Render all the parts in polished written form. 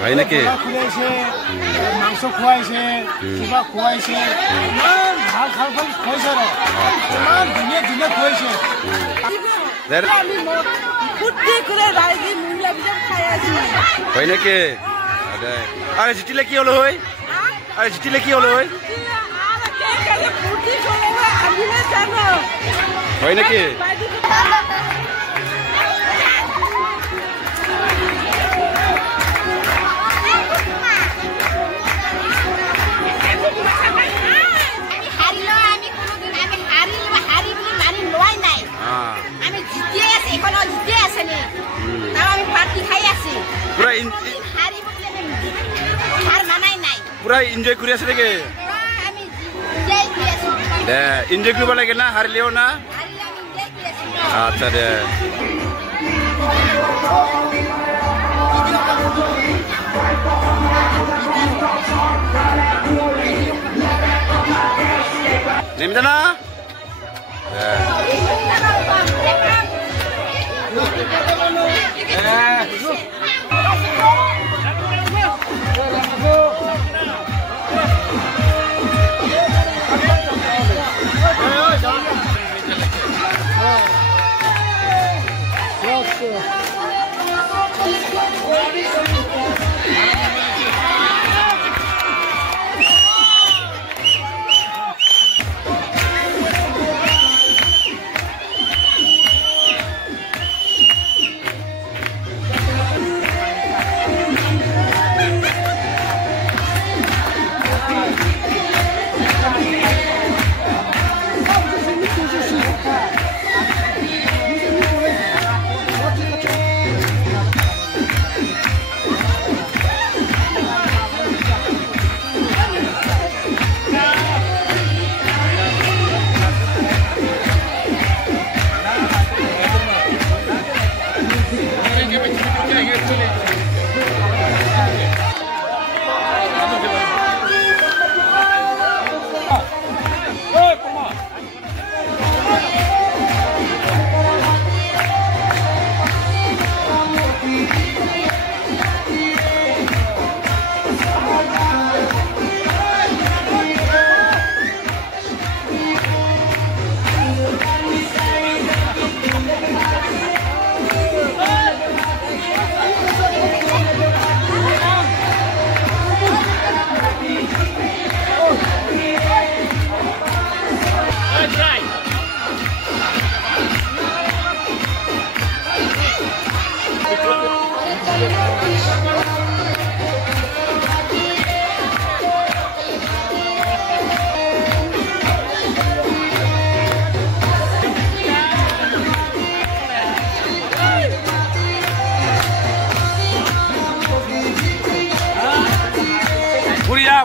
হয় নেকি মাংস খুৱাইছে কিবা খুৱাইছে ইমান ভাল ভাল ভাল খুৱাইছে ইমান ধুনীয়া ধুনীয়া খুৱাইছে হয় নেকি আরে জিতিলে কি হলো হয় আরে জিতিলে কি হলো হয় হয় নাকি পুরা এনজয় করে আছে নাকি দে এনজয় কৰিব লাগে না হাৰিলেও না আচ্ছা দে নেমদা না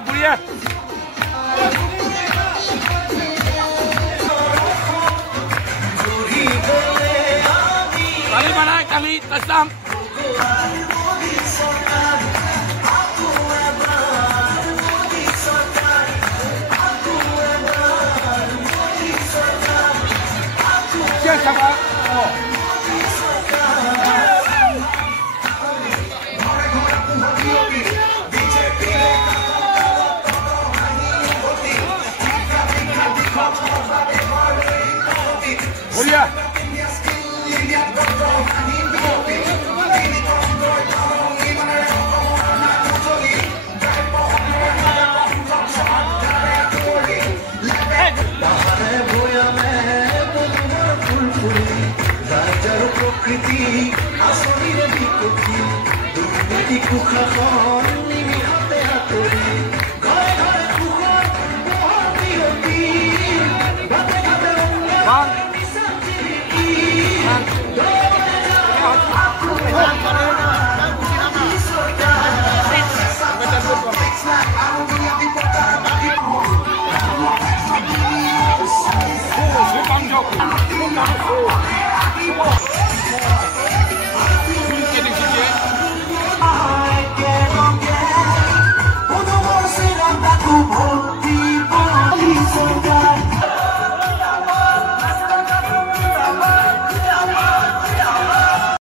Buria. Kali mana kali tasam. Siapa? Oh. Buria. প্রকৃতি আসরিরে বিকৃতি দুর্নীতি কুখাখন নিমিষতে হাতৰি ঘৰে ঘৰে কুখৰ বিৰতি ঘাটে ঘাটে